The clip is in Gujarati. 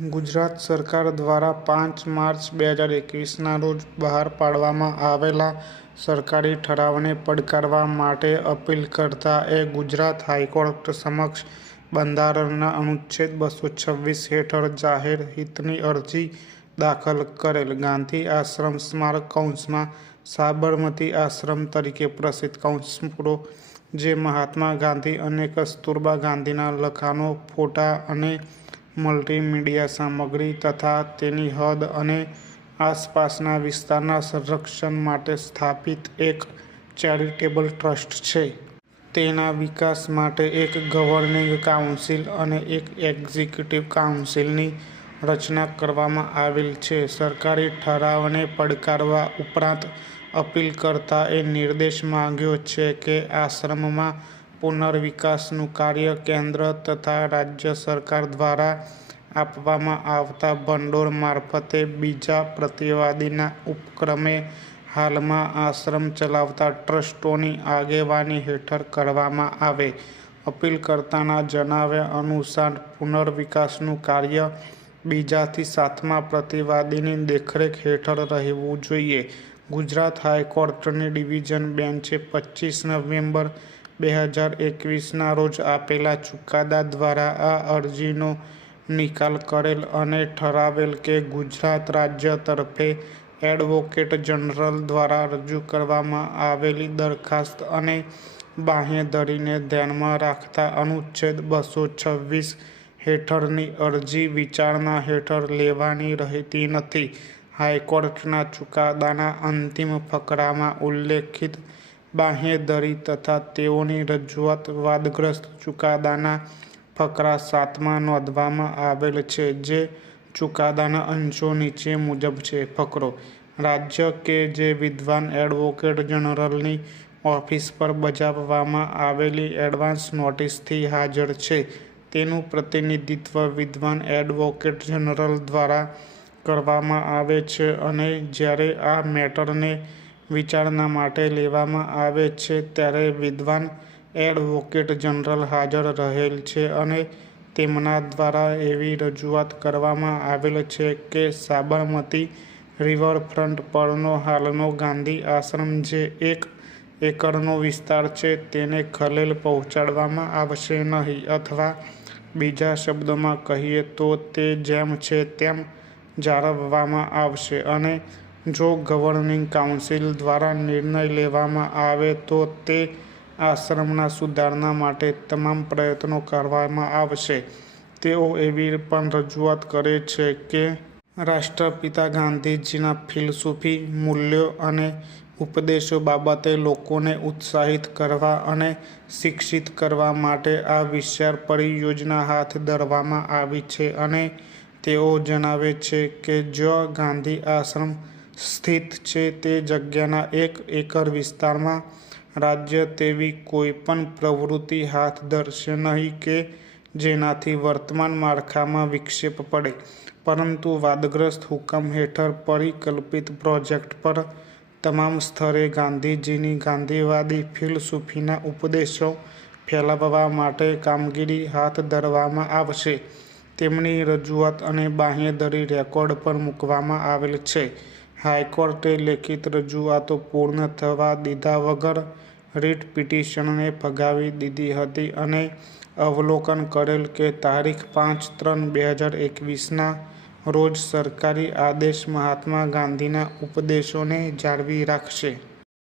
ગુજરાત સરકાર દ્વારા પાંચ માર્ચ બે હજાર એકવીસના રોજ બહાર પાડવામાં આવેલા સરકારી ઠરાવને પડકારવા માટે અપીલ કરતા એ ગુજરાત હાઈકોર્ટ સમક્ષ બંધારણના અનુચ્છેદ બસો છવ્વીસ હેઠળ જાહેર હિતની અરજી દાખલ કરેલ. ગાંધી આશ્રમ સ્મારક કૌંસમાં સાબરમતી આશ્રમ તરીકે પ્રસિદ્ધ કૌંસ પૂરો જે મહાત્મા ગાંધી અને કસ્તુરબા ગાંધીના લખાણો, ફોટા અને મલ્ટીમીડિયા સામગ્રી તથા તેની હદ અને આસપાસના વિસ્તારના સંરક્ષણ માટે સ્થાપિત એક ચેરિટેબલ ટ્રસ્ટ છે. તેના વિકાસ માટે એક ગવર્નિંગ કાઉન્સિલ અને એક એક્ઝિક્યુટિવ કાઉન્સિલની રચના કરવામાં આવેલ છે. સરકારી ઠરાવને પડકારવા ઉપરાંત અપીલ કરતા એ નિર્દેશ માંગ્યો છે કે આશ્રમમાં પુનર્વિકાસનું કાર્ય કેન્દ્ર તથા રાજ્ય સરકાર દ્વારા આપવામાં આવતા ભંડોળ મારફતે બીજા પ્રતિવાદીના ઉપક્રમે હાલમાં આશ્રમ ચલાવતા ટ્રસ્ટોની આગેવાની હેઠળ કરવામાં આવે. અપીલકર્તાના જણાવ્યા અનુસાર, પુનર્વિકાસનું કાર્ય બીજાથી સાતમા પ્રતિવાદીની દેખરેખ હેઠળ રહેવું જોઈએ. ગુજરાત હાઈકોર્ટની ડિવિઝન બેન્ચે પચ્ચીસ નવેમ્બર બે હજાર એકવીસના રોજ આપેલા ચુકાદા દ્વારા આ અરજીનો નિકાલ કરેલ અને ઠરાવેલ કે ગુજરાત રાજ્ય તરફે એડવોકેટ જનરલ દ્વારા રજૂ કરવામાં આવેલી દરખાસ્ત અને બાંહેધરીને ધ્યાનમાં રાખતા અનુચ્છેદ બસો છવ્વીસ હેઠળની અરજી વિચારણા હેઠળ લેવાની રહેતી નથી. હાઈકોર્ટના ચુકાદાના અંતિમ ફકરામાં ઉલ્લેખિત બાંહેધરી તથા તેઓની રજૂઆત વાદગ્રસ્ત ચુકાદાના ફકરા સાતમાં નોંધવામાં આવેલ છે, જે ચુકાદાના અંશો નીચે મુજબ છે. ફકરો: રાજ્ય કે જે વિદ્વાન એડવોકેટ જનરલની ઓફિસ પર બજાવવામાં આવેલી એડવાન્સ નોટિસથી હાજર છે તેનું પ્રતિનિધિત્વ વિદ્વાન એડવોકેટ જનરલ દ્વારા કરવામાં આવે છે અને જ્યારે આ મેટરને વિચારણા માટે લેવામાં આવે છે ત્યારે વિદ્વાન એડવોકેટ જનરલ હાજર રહેલ છે અને તેમના દ્વારા એવી રજૂઆત કરવામાં આવેલ છે કે સાબરમતી રિવરફ્રન્ટ પરનો હાલનો ગાંધી આશ્રમ જે એક એકરનો વિસ્તાર છે તેને ખલેલ પહોંચાડવામાં આવશે નહીં અથવા બીજા શબ્દોમાં કહીએ તો તે જેમ છે તેમ જાળવવામાં આવશે અને જો ગવર્નિંગ કાઉન્સિલ દ્વારા નિર્ણય લેવામાં આવે તો તે આશ્રમના સુધારણા માટે તમામ પ્રયત્નો કરવામાં આવશે. તેઓ એવી પણ રજૂઆત કરે છે કે રાષ્ટ્રપિતા ગાંધીજીના ફિલસૂફી, મૂલ્યો અને ઉપદેશો બાબતે લોકોને ઉત્સાહિત કરવા અને શિક્ષિત કરવા માટે આ વિશાળ પરિયોજના હાથ ધરવામાં આવી છે અને તેઓ જણાવે છે કે જો ગાંધી આશ્રમ સ્થિત છે તે જગ્યાના એક એકર વિસ્તારમાં રાજ્ય તેવી કોઈ પણ પ્રવૃત્તિ હાથ ધરશે નહીં કે જેનાથી વર્તમાન માળખામાં વિક્ષેપ પડે, પરંતુ વાદગ્રસ્ત હુકમ હેઠળ પરિકલ્પિત પ્રોજેક્ટ પર તમામ સ્તરે ગાંધીજીની ગાંધીવાદી ફિલસૂફીના ઉપદેશો ફેલાવવા માટે કામગીરી હાથ ધરવામાં આવશે. તેમની રજૂઆત અને બાંહેધરી રેકોર્ડ પર મૂકવામાં આવેલ છે. હાઈકોર્ટે લેખિત રજૂઆતો પૂર્ણ થવા દીધા વગર રીટ પિટિશનને ફગાવી દીધી હતી અને અવલોકન કરેલ કે તારીખ પાંચ ત્રણ બે હજાર એકવીસના રોજ સરકારી આદેશ મહાત્મા ગાંધીના ઉપદેશોને જાળવી રાખશે.